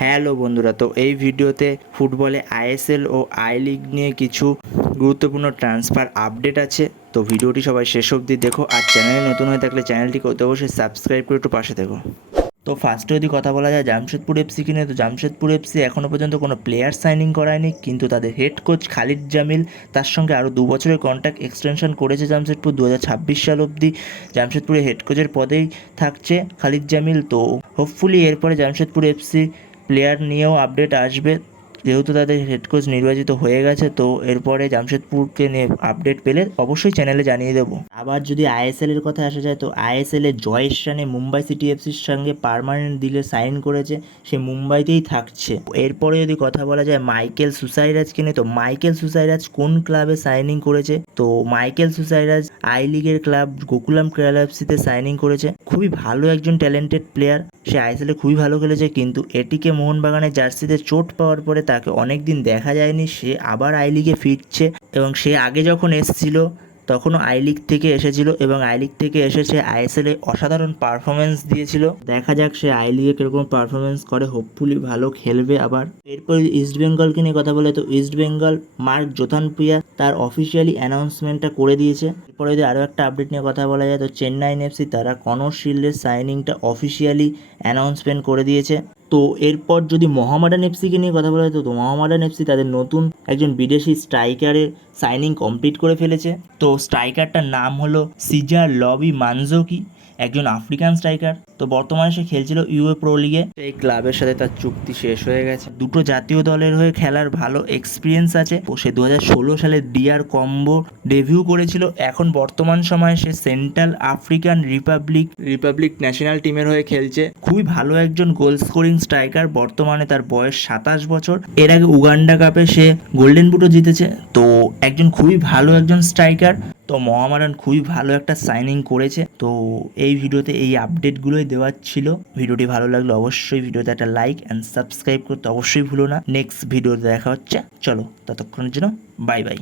Hello বন্ধুরা, তো এই ভিডিওতে ফুটবলে আইএসএল ও আই লিগ নিয়ে কিছু গুরুত্বপূর্ণ ট্রান্সফার আপডেট আছে। তো ভিডিওটি সবাই শেষ অবধি দেখো আর চ্যানেলে নতুন হয়ে থাকলে চ্যানেলটিকে অতি অবশ্যই সাবস্ক্রাইব করে একটু পাশে দেখো তো ফার্স্টে যদি কথা বলা যায় জামশেদপুর এফসিকে নিয়ে, তো জামশেদপুর এফসি এখনও পর্যন্ত কোনো প্লেয়ার সাইনিং করায়নি, কিন্তু তাদের হেড কোচ খালিদ জামিল তার সঙ্গে আরও দু বছরের কন্ট্যাক্ট এক্সটেনশন করেছে জামশেদপুর দু হাজার ছাব্বিশ সাল অবধি। জামশেদপুরে হেড কোচের পদেই থাকছে খালিদ জামিল, তো হোপফুলি এরপরে জামশেদপুর এফসি প্লেয়ার নিয়েও আপডেট আসবে। যেহেতু তাদের হেড কোচ নির্বাচিত হয়ে গেছে, তো এরপরে জামশেদপুরকে নিয়ে আপডেট পেলে অবশ্যই চ্যানেলে জানিয়ে দেবো। আবার যদি আইএসএল এর কথা আসা যায়, তো আইএসএল এ জয়েশ রানে মুম্বাই সিটি এফসির সঙ্গে পার্মানেন্ট দিলে সাইন করেছে, সে মুম্বাইতেই থাকছে। এরপরে যদি কথা বলা যায় মাইকেল সুসাইরাজকে নিয়ে, তো মাইকেল সুসাইরাজ কোন ক্লাবে সাইনিং করেছে? তো মাইকেল সুসাইরাজ আই লিগের ক্লাব গোকুলাম কেরালা এফসিতে সাইনিং করেছে। খুবই ভালো একজন ট্যালেন্টেড প্লেয়ার সে আইএসএলে খুবই ভালো খেলেছে, কিন্তু এটিকে মোহনবাগানের জার্সিতে চোট পাওয়ার পরে তাকে অনেকদিন দেখা যায়নি, সে আবার আই লিগে ফিরছে এবং সে আগে যখন এসেছিল তখনও আই লিগ থেকে এসেছিল এবং আই লিগ থেকে এসেছে আইএসএল এ অসাধারণ পারফরমেন্স দিয়েছিল। দেখা যাক সে আই লিগে কীরকম পারফরমেন্স করে। হোপফুলি ভালো খেলবে আবার। এরপর ইস্ট বেঙ্গলকে নিয়ে কথা বলে তো ইস্ট বেঙ্গল মার্ক জোথানপুয়া তার অফিসিয়ালি অ্যানাউন্সমেন্টটা করে দিয়েছে। এরপরে যদি আরও একটা আপডেট নিয়ে কথা বলা যায় তো চেন্নাই এফসি তারা কনর শিল্ডের সাইনিংটা অফিসিয়ালি অ্যানাউন্সমেন্ট করে দিয়েছে। তো এরপর যদি মহামাডান এফসিকে নিয়ে কথা বলা হয়, তো মহামাডান এফসি তাদের নতুন একজন বিদেশি স্ট্রাইকারের সাইনিং কমপ্লিট করে ফেলেছে। তো স্ট্রাইকারটার নাম হলো সিজার লবি মানজোকি। একজন আফ্রিকান স্ট্রাইকার তো বর্তমানে সে খেলছিল ইউএ প্রো লিগে এই ক্লাবের সাথে তার চুক্তি শেষ হয়ে গেছে। দুটো জাতীয় দলের হয়ে খেলার ভালো এক্সপিরিয়েন্স আছে। ও সে দুহাজার ষোলো সালে ডিআর কম্বো ডেভিউ করেছিল। এখন বর্তমান সময়ে সে Central African Republic Republic national টিমের হয়ে খেলছে। খুবই ভালো একজন গোল স্কোরিং স্ট্রাইকার বর্তমানে তার বয়স সাতাশ বছর। এর আগে উগান্ডা কাপে সে গোল্ডেন বুটও জিতেছে। তো একজন খুবই ভালো একজন স্ট্রাইকার তো মহামারান খুবই ভালো একটা সাইনিং করেছে। তো এই ভিডিওতে এই আপডেটগুলোই দেওয়ার ছিল। ভিডিওটি ভালো লাগলে অবশ্যই ভিডিওতে একটা লাইক অ্যান্ড সাবস্ক্রাইব করতে অবশ্যই ভুলো না। নেক্সট ভিডিওতে দেখা হচ্ছে। চলো, ততক্ষণের জন্য বাই বাই